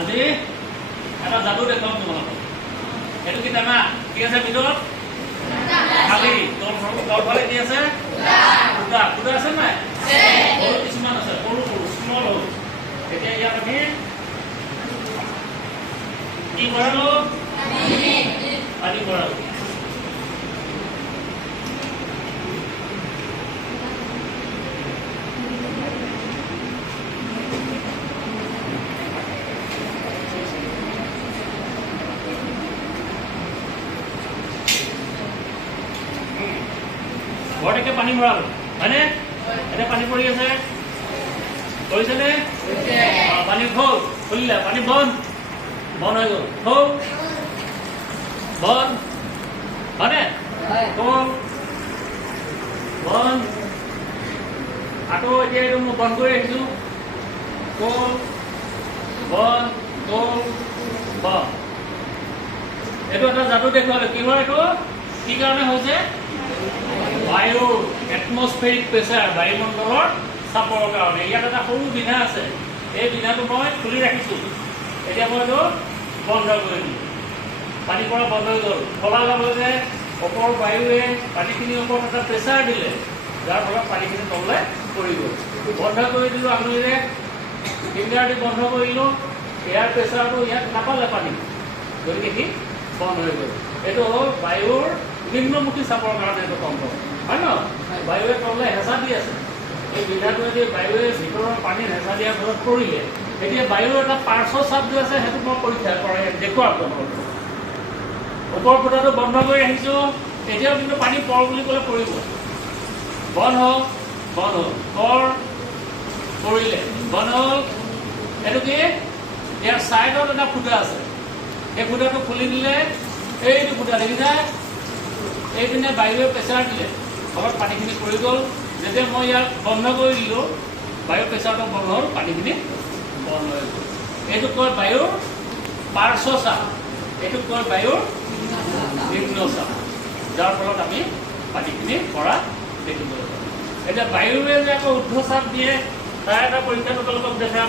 আজি এটা যাদু দেখুৱাম তোমালোকক। এইটো কি জানা? কি আছে ভিতৰত? খালি। তলফালে কি আছে? ফুটা। ফুটা আছে নাই? সৰু কিছুমান আছে, সৰু সৰু স্মল হ'ল। এতিয়া ইয়াত আমি কি ভৰালো? পানী ভৰালো। ঘৰতে পানী ভৰালো হয়নে? এতিয়া পানী পৰি আছে, কৰিছেনে? পানী হ'ল, খুলিলে পানী বন্ধ, বন্ধ হৈ গ'ল। হ'ল বন্ধ হয়নে? হ'ল বন্ধ। আকৌ এতিয়া এইটো মই বন্ধ কৰি ৰাখিছো। হ'ল বন্ধ, হ'ল বন্ধ। এইটো এটা যাদু দেখুৱালো। কি হয় এইটো? কি কাৰণে হৈছে? বায়ুৰ এটমস্ফেৰিক প্ৰেচাৰ, বায়ুমণ্ডলৰ চাপৰ কাৰণে। ইয়াত এটা সৰু বিন্ধা আছে, এই বিন্ধাটো মই খুলি ৰাখিছো। এতিয়া মই এইটো বন্ধ কৰি দিম, পানী পৰা বন্ধ হৈ গ'ল। ফলা যাব যে ওপৰৰ বায়ুৱে পানীখিনিৰ ওপৰত এটা প্ৰেচাৰ দিলে, যাৰ ফলত পানীখিনি তললৈ পৰি গ'ল। বন্ধ কৰি দিলো আঙুলিৰে, ফিংগাৰ দি বন্ধ কৰিলো। এয়াৰ প্ৰেচাৰটো ইয়াত নাপালে পানী, গতিকে সি বন্ধ হৈ গ'ল। এইটো হ'ল বায়ুৰ নিম্নমুখী চাপৰ কাৰণে এইটো সম্ভৱ হয় ন? বায়ুৱে তললৈ হেঁচা দি আছে, এই বিন্ধাটোৱেদি বায়ুৱে ভিতৰৰ পানীত হেঁচা দিয়াৰ ফলত পৰিলে। এতিয়া বায়ুৰ এটা পাৰ্শ্ব চাপ দি আছে, সেইটো মই পৰীক্ষা কৰাই দেখুৱাম তোমালোকক। ওপৰ ফুটাটো বন্ধ কৰি ৰাখিছো, এতিয়াও কিন্তু পানী পৰ বুলি ক'লে পৰিব। বন্ধ হ'ল, বন্ধ হ'ল, পৰ পৰিলে, বন্ধ হ'ল। এইটো কি? ইয়াৰ ছাইডত এটা ফুটা আছে, সেই ফুটাটো খুলি দিলে এইটো ফুটা দেখিছা? এইপিনে বায়ুৱে প্ৰেচাৰ দিলে, ঘৰত পানীখিনি পৰি গ'ল। যেতিয়া মই ইয়াক বন্ধ কৰি দিলোঁ, বায়ুৰ প্ৰেচাৰটো বন্ধ হ'ল, পানীখিনি বন্ধ হৈ গ'ল। এইটোক কয় বায়ুৰ পাৰ্শ্ব চাপ, এইটোক কয় বায়ুৰ নিম্ন চাপ, যাৰ ফলত আমি পানীখিনি পৰা দেখিবলৈ পাওঁ। এতিয়া বায়ুৱে যে আকৌ ঊৰ্ধ্ব চাপ দিয়ে, তাৰ এটা পৰীক্ষা তোমালোকক দেখাম।